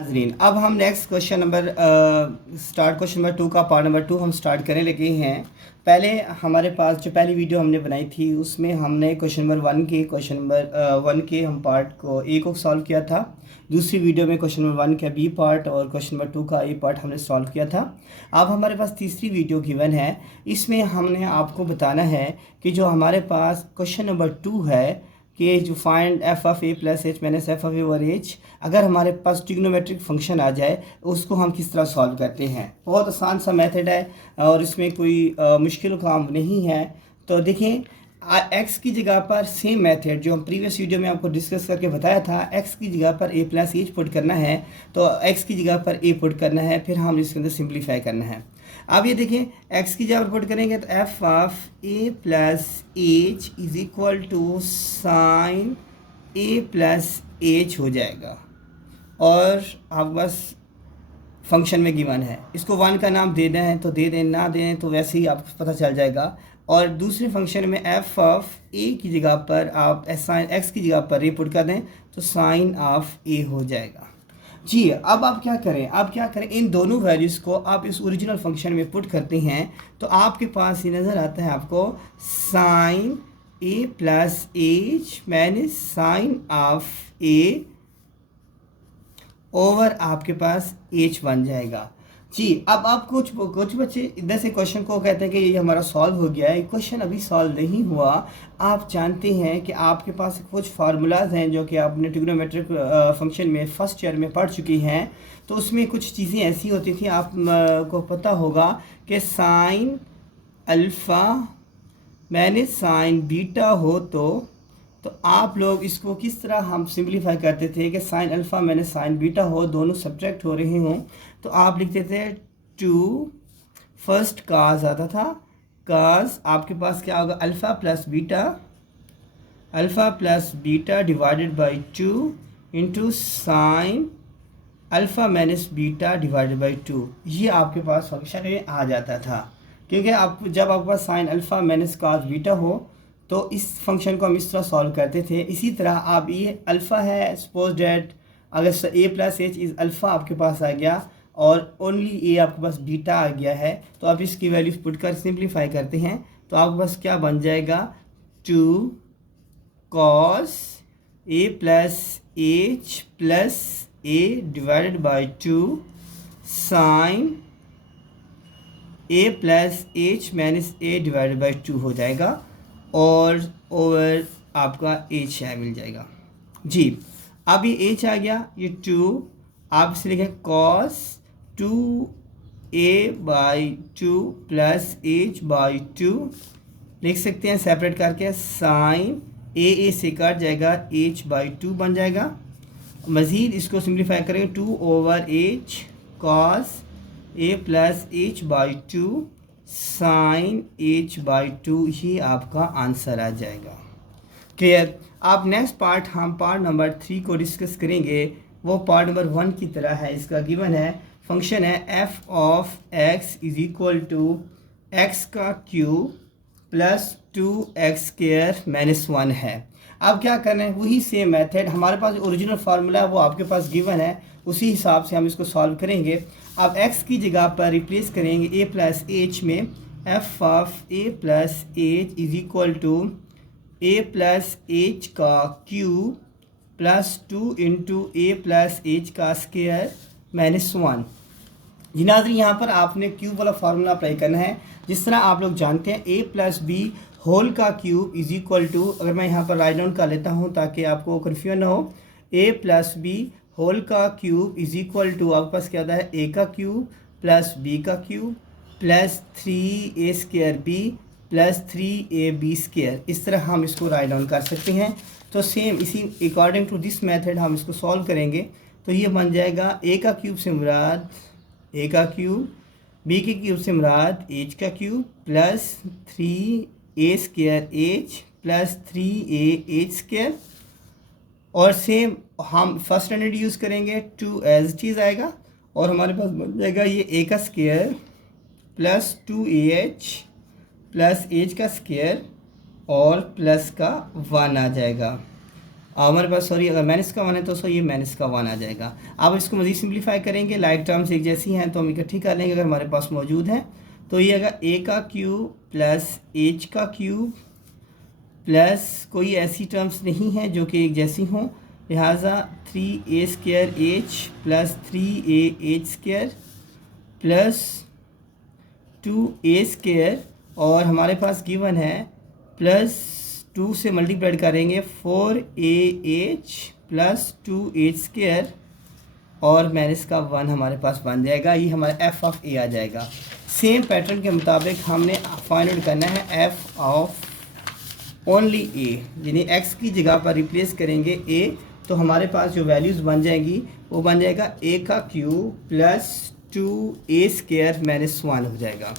नाज़रीन, अब हम next question number start question number 2 का पार्ट नंबर 2 हम स्टार्ट करने लगे हैं। पहले हमारे पास जो पहली वीडियो हमने बनाई थी उसमें हमने क्वेश्चन नंबर 1 के हम पार्ट को ए को सॉल्व किया था। दूसरी वीडियो में क्वेश्चन नंबर 1 का बी पार्ट और क्वेश्चन नंबर 2 का ए पार्ट हमने सॉल्व किया था। अब हमारे पास तीसरी वीडियो गिवन है, इसमें हमने आपको बताना है कि जो हमारे पास क्वेश्चन नंबर 2 है कि जो find F of A plus H minus F of A over H, अगर हमारे पास ट्रिग्नोमेट्रिक फंक्शन आ जाए उसको हम किस तरह सॉल्व करते हैं। बहुत आसान सा मेथड है और इसमें कोई मुश्किल काम नहीं है। तो देखें, एक्स की जगह पर सेम मेथड जो हम प्रीवियस वीडियो में आपको डिस्कस करके बताया था, एक्स की जगह पर ए प्लस एच पुट करना है तो एक्स की जगह पर ए पुट करना है, फिर हम इसके अंदर सिंप्लीफाई करना है। अब ये देखें, एक्स की जगह पर पुट करेंगे तो F of A plus H is equal to sine A plus H हो जाएगा और आप बस फंक्शन में गिवन है, इसको 1 का नाम देना है तो दे दें, ना दें तो वैसे ही आपको पता चल जाएगा। और दूसरे फंक्शन में एफ ऑफ ए की जगह पर आप साइन एक्स की जगह पर ए पुट कर दें तो साइन ऑफ ए हो जाएगा। जी, अब आप क्या करें, इन दोनों वैल्यूज़ को आप इस ओरिजिनल फंक्शन में पुट करते हैं तो आपके पास ये नज़र आता है आपको sine A plus H minus sine of A over आपके पास एच बन जाएगा। जी, अब आप कुछ बच्चे इधर से क्वेश्चन को कहते हैं कि ये हमारा सॉल्व हो गया है। क्वेश्चन अभी सॉल्व नहीं हुआ। आप जानते हैं कि आपके पास कुछ फार्मूलाज हैं जो कि आपने ट्रिग्नोमेट्रिक फंक्शन में फर्स्ट ईयर में पढ़ चुकी हैं, तो उसमें कुछ चीज़ें ऐसी होती थी, आप को पता होगा कि साइन अल्फ़ा मैंने साइन बीटा हो तो आप लोग इसको किस तरह हम सिंप्लीफाई करते थे कि साइन अल्फ़ा मैंने साइन बीटा हो, दोनों सब्ट्रैक्ट हो रहे हों तो आप लिखते थे 2 फर्स्ट काज आता था। काज आपके पास क्या होगा, alpha plus beta divided by 2 into sine alpha minus beta divided by 2। ये आपके पास फंक्शन में आ जाता था, क्योंकि आप जब आपके पास sine alpha minus cos beta हो तो इस फंक्शन को हम इस तरह सॉल्व करते थे। इसी तरह आप ये अल्फ़ा है, सपोज डैट अगर ए प्लस एच इज़ अल्फ़ा आपके पास आ गया और ओनली ए आपके पास बीटा आ गया है, तो आप इसकी वैल्यूज पुट कर सिंप्लीफाई करते हैं तो आपके पास क्या बन जाएगा 2 cos A plus H plus A divided by 2 sine A plus H minus A divided by 2 हो जाएगा और ओवर आपका एच मिल जाएगा। जी, अब ये एच आ गया, ये 2 आप इसे लिखें cos 2a by 2 plus H by 2 लिख सकते हैं सेपरेट करके। साइन ए से कट जाएगा, एच बाई 2 बन जाएगा। मज़ीद इसको सिंप्लीफाई करेंगे 2 over H cos A plus H by 2 sine H by 2 ही आपका आंसर आ जाएगा। क्लियर। आप नेक्स्ट पार्ट हम पार्ट नंबर 3 को डिस्कस करेंगे, वो पार्ट नंबर 1 की तरह है। इसका गिवन है फंक्शन है F of X is equal to X का cube plus 2x square minus 1 है। अब क्या करना है, वही सेम मेथड, हमारे पास ओरिजिनल फार्मूला है वो आपके पास गिवन है, उसी हिसाब से हम इसको सॉल्व करेंगे। अब x की जगह पर रिप्लेस करेंगे a प्लस एच में, F of a plus H is equal to a plus H का cube plus 2 into A plus H का स्क्वायर माइनस 1। जी नाज़रीन, यहाँ पर आपने क्यूब वाला फार्मूला अप्लाई करना है। जिस तरह आप लोग जानते हैं a प्लस बी होल का क्यूब इज इक्वल टू, अगर मैं यहाँ पर राइट डाउन कर लेता हूँ ताकि आपको कन्फ्यूजन ना हो, a प्लस बी होल का क्यूब इज इक्वल टू आपके पास क्या होता है a का क्यूब प्लस b का cube plus 3a square b plus 3ab square. इस तरह हम इसको राइट डाउन कर सकते हैं। तो सेम इसी अकॉर्डिंग टू दिस मेथड हम इसको सॉल्व करेंगे तो ये बन जाएगा a का क्यूब से मुराद a का क्यूब, b के क्यूब से मुराद h का cube plus 3a square h plus 3a h square. और सेम हम फर्स्ट स्टैंडर्ड यूज़ करेंगे, 2 एज इट इज़ आएगा और हमारे पास बन जाएगा ये a का square plus 2ah plus h का स्क्वायर और प्लस का 1 आ जाएगा। हमारे पास सॉरी अगर माइनस का 1 है तो सो ये माइनस का 1 आ जाएगा। अब इसको मज़ीद सिंप्लीफाई करेंगे, लाइक टर्म्स एक जैसी हैं तो हम इकट्ठी कर लेंगे अगर हमारे पास मौजूद है। तो ये आएगा ए का क्यूब प्लस एच का क्यूब प्लस कोई ऐसी टर्म्स नहीं हैं जो कि एक जैसी हों, लिहाजा 3a² H plus 3a² plus 2a² और हमारे पास गिवन है प्लस 2 से मल्टीप्लाइड करेंगे 4ah प्लस 2h² और माइनस का 1 हमारे पास बन जाएगा। ये हमारा एफ ऑफ ए आ जाएगा। सेम पैटर्न के मुताबिक हमने फाइंड आउट करना है एफ ऑफ ओनली ए, यानी एक्स की जगह पर रिप्लेस करेंगे ए, तो हमारे पास जो वैल्यूज़ बन जाएंगी वो बन जाएगा ए का क्यूब प्लस 2a² माइनस 1 हो जाएगा।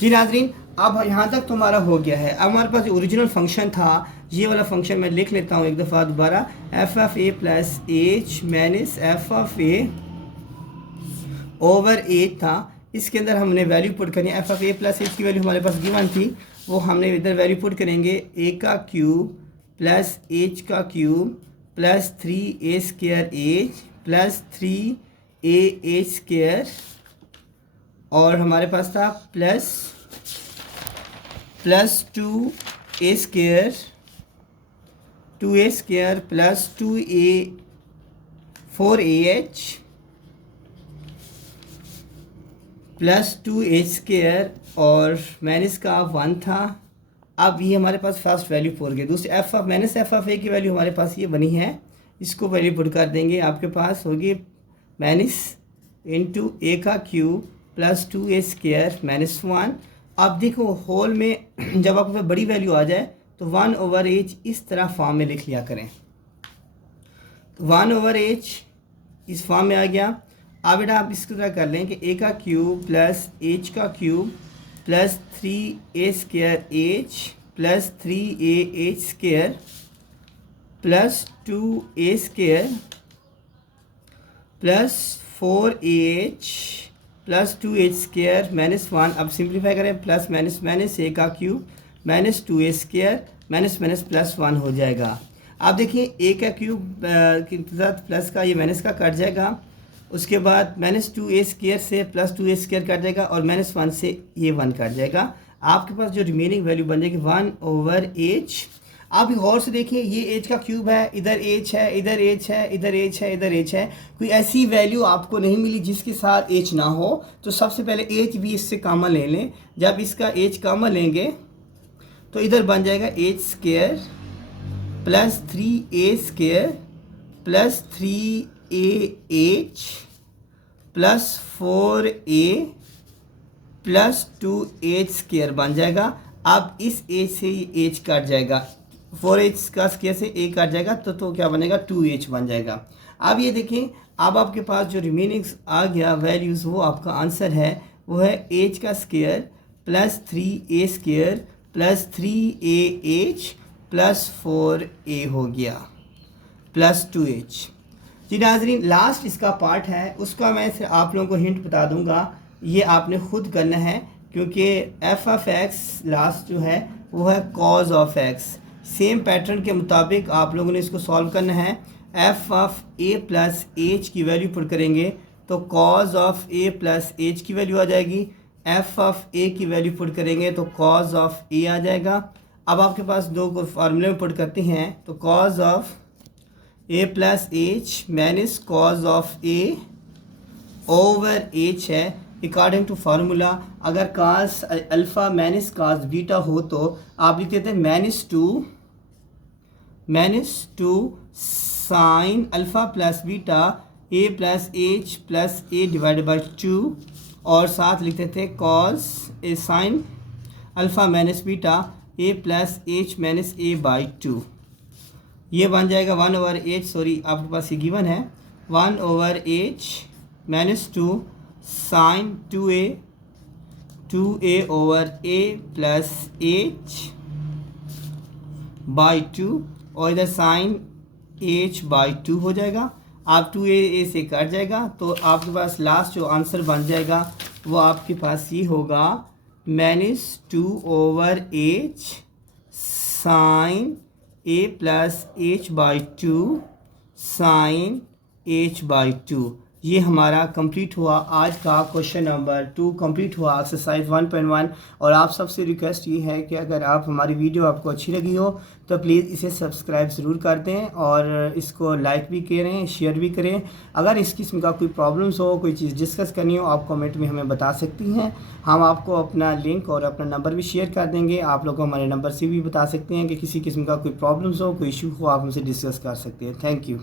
जी नाजरीन, अब यहाँ तक तो हमारा हो गया है। अब हमारे पास जो ओरिजिनल फंक्शन था ये वाला फंक्शन मैं लिख लेता हूँ एक दफ़ा दोबारा, F of A plus H minus F of A over H था। इसके अंदर हमने वैल्यू पुट करनी है, F of A plus H की वैल्यू हमारे पास गिवन थी, वो हमने इधर वैल्यू पुट करेंगे ए का क्यूब प्लस एच का cube plus 3a² H plus 3ah² और हमारे पास था plus 2a² plus 4ah plus 2h² और माइनस का 1 था। अब ये हमारे पास फर्स्ट वैल्यू पुट गई। दूसरी F of minus F of A की वैल्यू हमारे पास ये बनी है, इसको वैल्यू पुट कर देंगे, आपके पास होगी माइनस इंटू ए का क्यूब प्लस 2a² माइनस 1। अब देखो होल में जब आपके पास बड़ी वैल्यू आ जाए तो 1/h इस तरह फॉर्म में लिख लिया करें। 1/h इस फॉर्म में आ गया। अब बेटा आप इसकी तरह कर लें कि ए का क्यूब प्लस एच का cube plus 3a² H plus 3ah² plus 2a² plus 4ah plus 2h² minus 1। अब सिंप्लीफाई करें, प्लस माइनस माइनस ए का cube minus 2a² minus minus plus 1 हो जाएगा। अब देखिए ए का क्यूब के साथ प्लस का ये माइनस का कट जाएगा, उसके बाद माइनस 2a² से प्लस 2a² कट जाएगा और माइनस 1 से ये 1 कट जाएगा। आपके पास जो रिमेनिंग वैल्यू बन जाएगी 1/h। आप गौर से देखिए ये एच का क्यूब है, इधर एच है, इधर एच है, इधर एच है, इधर एच है, कोई ऐसी वैल्यू आपको नहीं मिली जिसके साथ एच ना हो। तो सबसे पहले एच भी इससे कॉमन ले लें। जब इसका एच कॉमन लेंगे तो इधर बन जाएगा h² plus 3a² plus 3ah plus 4a plus 2h² बन जाएगा। अब इस h से ये h कट जाएगा, 4h का स्क्वायर से a कट जाएगा तो क्या बनेगा 2h बन जाएगा। अब ये देखें, अब आपके पास जो रिमेनिंग आ गया वैल्यूज़ वो आपका आंसर है, वो है h का square plus 3a² plus 3ah plus 4a हो गया प्लस 2h। जी नाजरीन, लास्ट इसका पार्ट है, उसका मैं सिर्फ आप लोगों को हिंट बता दूंगा, ये आपने खुद करना है क्योंकि एफ ऑफ एक्स लास्ट जो है वो है cause of x. Same pattern के मुताबिक आप लोगों ने इसको सॉल्व करना है। F of A plus H की वैल्यू पुट करेंगे तो cos of A plus H की वैल्यू आ जाएगी। एफ ऑफ ए की वैल्यू पुट करेंगे तो कॉज ऑफ ए आ जाएगा। अब आपके पास दो को फार्मूले में पुट करते हैं तो cos of A plus H minus cos of A over H है अकॉर्डिंग टू फार्मूला। अगर cos alpha minus cos beta हो तो आप लिख देते हैं -2 sine alpha plus beta A plus H plus A divided by 2 और साथ लिख देते हैं cos A sine alpha minus beta A plus H minus A by 2। ये बन जाएगा 1/h, सॉरी आपके पास ये गिवन है 1/h -2 sine 2a over a plus h by 2 और इधर साइन h बाई 2 हो जाएगा। आप 2a से कट जाएगा तो आपके पास लास्ट जो आंसर बन जाएगा वो आपके पास ये होगा -2/h sine a plus H by two sine H by two. ये हमारा कंप्लीट हुआ आज का क्वेश्चन नंबर 2 कंप्लीट हुआ एक्सरसाइज 1.1। और आप सबसे रिक्वेस्ट ये है कि अगर आप हमारी वीडियो आपको अच्छी लगी हो तो प्लीज़ इसे सब्सक्राइब ज़रूर कर दें और इसको लाइक भी करें, शेयर भी करें। अगर इस किस्म का कोई प्रॉब्लम्स हो, कोई चीज़ डिस्कस करनी हो, आप कमेंट में हमें बता सकती हैं। हम आपको अपना लिंक और अपना नंबर भी शेयर कर देंगे। आप लोग हमारे नंबर से भी बता सकते हैं कि किसी किस्म का कोई प्रॉब्लम्स हो, कोई इशू हो, आप हमसे डिस्कस कर सकते हैं। Thank you.